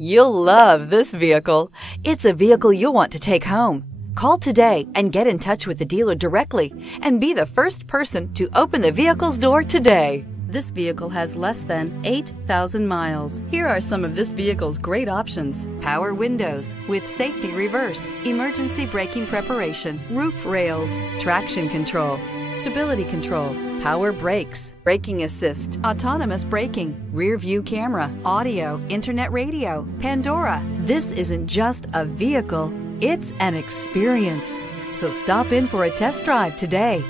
You'll love this vehicle. It's a vehicle you'll want to take home. Call today and get in touch with the dealer directly and be the first person to open the vehicle's door today. This vehicle has less than 8,000 miles. Here are some of this vehicle's great options: power windows with safety reverse, emergency braking preparation, roof rails, traction control, stability control, power brakes, braking assist, autonomous braking, rear view camera, audio, internet radio, Pandora. This isn't just a vehicle, it's an experience. So stop in for a test drive today.